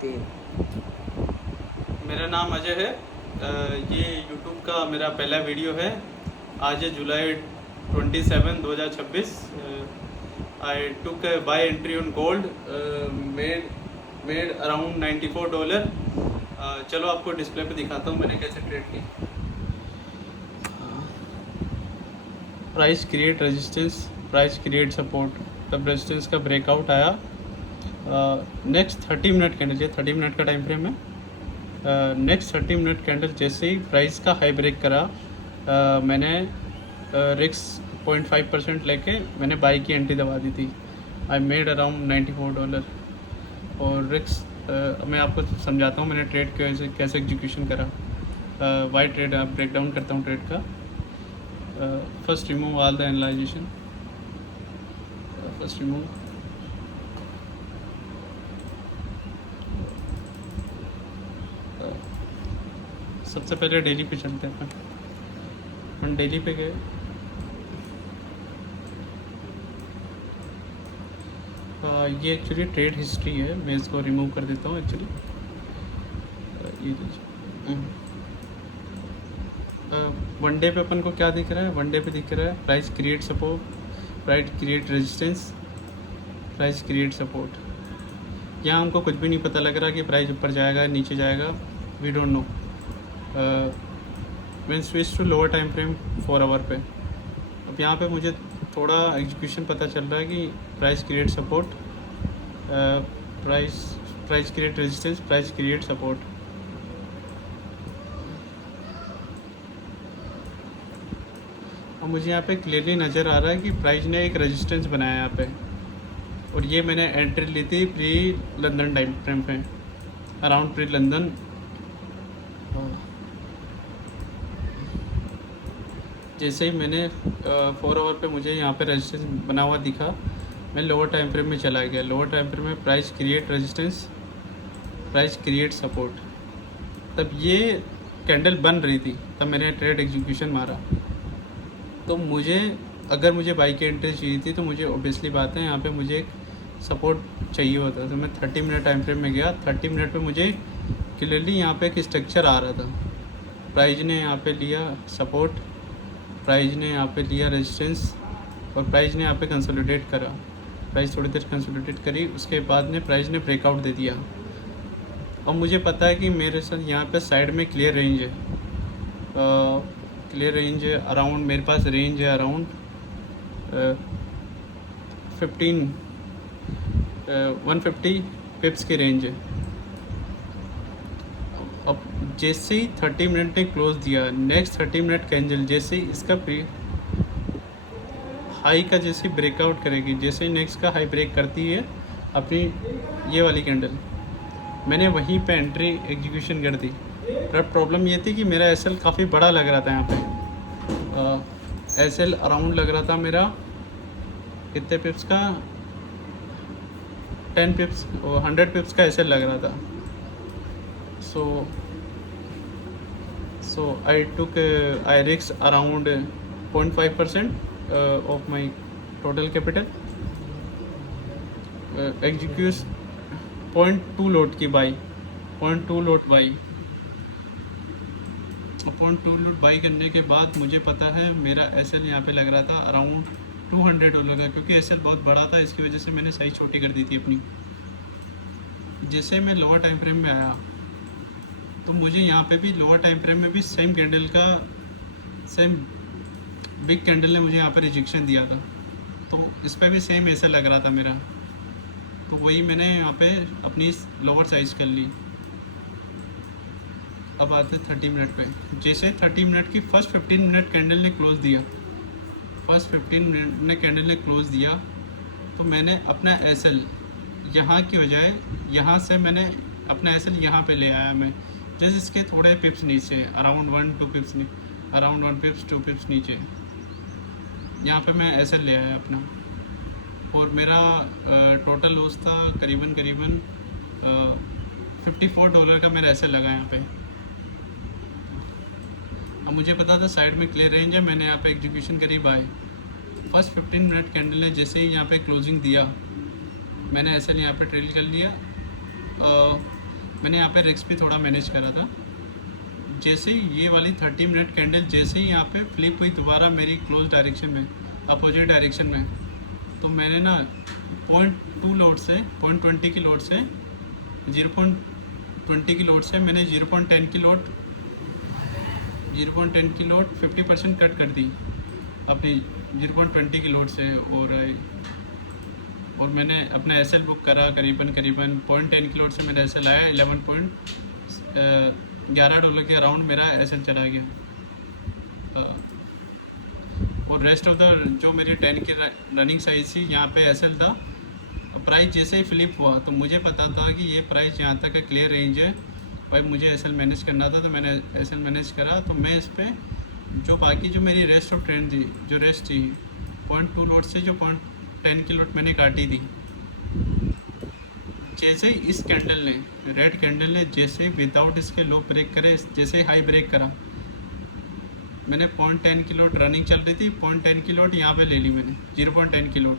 3। मेरा नाम अजय है। ये यूट्यूब का मेरा पहला वीडियो है। आज है जुलाई 27, 2026। I took buy entry on gold, made around $94। चलो आपको डिस्प्ले पे दिखाता हूँ मैंने कैसे ट्रेड की। Price create resistance, price create support, तब रेजिस्टेंस का ब्रेकआउट आया। नेक्स्ट 30 मिनट कैंडल, ये 30 मिनट का टाइम फ्रेम है। नेक्स्ट 30 मिनट कैंडल जैसे ही प्राइस का हाई ब्रेक करा, मैंने रिक्स 0.5% लेके मैंने बाई की एंट्री दबा दी थी। I made around $94। और रिक्स मैं आपको समझाता हूँ मैंने ट्रेड कैसे एग्जीक्यूशन करा। वाई ट्रेड आप ब्रेक डाउन करता हूँ ट्रेड का। First remove all the analysation, first remove. सबसे पहले डेली पे चलते हैं। हम डेली पे गए। ये एक्चुअली ट्रेड हिस्ट्री है, मैं इसको रिमूव कर देता हूँ एक्चुअली। ये वन डे पे अपन को क्या दिख रहा है? वन डे पे दिख रहा है price create support, price create resistance, price create support. यहाँ हमको कुछ भी नहीं पता लग रहा कि प्राइस ऊपर जाएगा नीचे जाएगा, we don't know. When switch to lower time frame 4 hour पे, अब यहाँ पे मुझे थोड़ा एग्जीक्यूशन पता चल रहा है कि price create support, price create resistance, price create support. और मुझे यहाँ पे क्लियरली नज़र आ रहा है कि प्राइस ने एक रेजिस्टेंस बनाया यहाँ पे, और ये मैंने एंट्री ली थी प्री लंदन टाइम फ्रेम पे, अराउंड प्री लंदन। जैसे ही मैंने 4 आवर पे मुझे यहाँ पे रेजिस्टेंस बना हुआ दिखा, मैं लोअर टाइम फ्रेम में चला गया। लोअर टाइम फ्रेम में price create resistance, price create support. तब ये कैंडल बन रही थी, तब मैंने ट्रेड एग्जीक्यूशन मारा। तो मुझे अगर मुझे बाई की एंट्री चाहिए थी तो मुझे ऑब्वियसली बात है यहाँ पे मुझे एक सपोर्ट चाहिए होता। तो मैं 30 मिनट टाइम फ्रेम में गया। 30 मिनट पे मुझे क्लियरली यहाँ पे एक स्ट्रक्चर आ रहा था। प्राइस ने यहाँ पे लिया सपोर्ट, प्राइस ने यहाँ पे लिया रेजिस्टेंस, और प्राइस ने यहाँ पे कंसोलिडेट करा। प्राइस थोड़ी देर कंसोलिडेट करी, उसके बाद में प्राइस ने ब्रेकआउट दे दिया। और मुझे पता है कि मेरे साथ यहाँ पे साइड में क्लियर रेंज है, क्लियर रेंज है अराउंड, मेरे पास रेंज है अराउंड 150 पिप्स की रेंज है। अब जैसे ही 30 मिनट ने क्लोज दिया, नेक्स्ट 30 मिनट कैंडल जैसे ही इसका हाई का जैसे ब्रेकआउट करेगी, जैसे ही नेक्स्ट का हाई ब्रेक करती है अपनी ये वाली कैंडल, मैंने वहीं पे एंट्री एग्जीक्यूशन कर दी। पर प्रॉब्लम ये थी कि मेरा एसएल काफ़ी बड़ा लग रहा था यहाँ पे। एसएल अराउंड लग रहा था मेरा कितने पिप्स का, 10 पिप्स और 100 पिप्स का एसएल लग रहा था। so I took I risked around 0.5% of my total capital, execute 0.2 लोट की by, 0.2 lot by. 0.2 lot by करने के बाद मुझे पता है मेरा एसएल यहाँ पे लग रहा था अराउंड $200 का, क्योंकि एसएल बहुत बड़ा था, इसकी वजह से मैंने साइज छोटी कर दी थी अपनी। जैसे मैं लोअर टाइम फ्रेम में आया तो मुझे यहाँ पे भी लोअर टाइम फ्रेम में भी सेम कैंडल का, सेम बिग कैंडल ने मुझे यहाँ पर रिजेक्शन दिया था, तो इस पर भी सेम ऐसा लग रहा था मेरा। तो वही मैंने यहाँ पे अपनी लोअर साइज कर ली। अब आते 30 मिनट पे। जैसे 30 मिनट की फर्स्ट 15 मिनट कैंडल ने क्लोज दिया, फर्स्ट 15 मिनट ने कैंडल ने क्लोज दिया, तो मैंने अपना एसएल यहाँ की बजाय यहाँ से मैंने अपना एसएल यहाँ पे ले आया मैं, जैसे इसके थोड़े पिप्स नीचे, अराउंड 1-2 पिप्स, अराउंड 1 पिप्स 2 पिप्स नीचे, यहाँ पे मैं एसएल ले आया अपना। और मेरा टोटल लॉस था करीबन $54 का मेरा एसएल लगा यहाँ पे। अब मुझे पता था साइड में क्लियर रेंज है, मैंने यहाँ पे एग्जीक्यूशन करी बाय। फर्स्ट 15 मिनट कैंडल ने जैसे ही यहाँ पे क्लोजिंग दिया, मैंने एसएल यहाँ पे ट्रेल कर लिया। मैंने यहाँ पे रिस्क भी थोड़ा मैनेज करा था। जैसे ही ये वाली 30 मिनट कैंडल जैसे ही यहाँ पे फ्लिप हुई दोबारा मेरी क्लोज डायरेक्शन में, अपोजिट डायरेक्शन में, तो मैंने ना 0.2 लोड से 0.20 की लोड से 0.20 की लोड से मैंने 0.10 की लोड 50% कट कर दी अपनी 0.20 की लोड से। और मैंने अपना एस एल बुक करा करीबन 0.10 की लोड से मेरा एस एल आया $11.11 के अराउंड मेरा एस एल चला गया। और रेस्ट ऑफ द जो मेरी 10 की रनिंग साइज थी यहाँ पे एस एल था। प्राइस जैसे ही फ्लिप हुआ तो मुझे पता था कि ये प्राइस यहाँ तक का क्लियर रेंज है और मुझे एस एल मैनेज करना था, तो मैंने एस एल मैनेज करा। तो मैं इस पर जो बाकी जो मेरी रेस्ट ऑफ ट्रेंड थी, जो रेस्ट थी 0.2 लोड से जो 0.10 की लोड मैंने काटी थी, जैसे ही इस कैंडल ने, रेड कैंडल ने जैसे विदाउट इसके लो ब्रेक करे, जैसे हाई ब्रेक करा, मैंने 0.10 की लोड रनिंग चल रही थी, 0.10 की लोड यहाँ पे ले ली मैंने, 0.10 की लोड,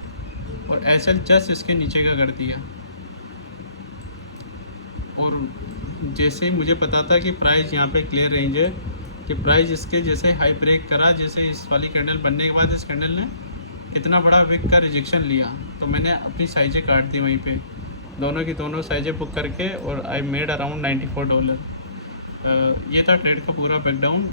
और एस एल जस्ट इसके नीचे का कर दिया। और जैसे ही मुझे पता था कि प्राइस यहाँ पे क्लियर रेंज है, कि प्राइस इसके जैसे हाई ब्रेक करा, जैसे इस वाली कैंडल बनने के बाद इस कैंडल ने कितना बड़ा विक का रिजेक्शन लिया, तो मैंने अपनी साइजें काट दी वहीं पे, दोनों की दोनों साइजें बुक करके, और आई मेड अराउंड $94। ये था ट्रेड का पूरा बैकडाउन।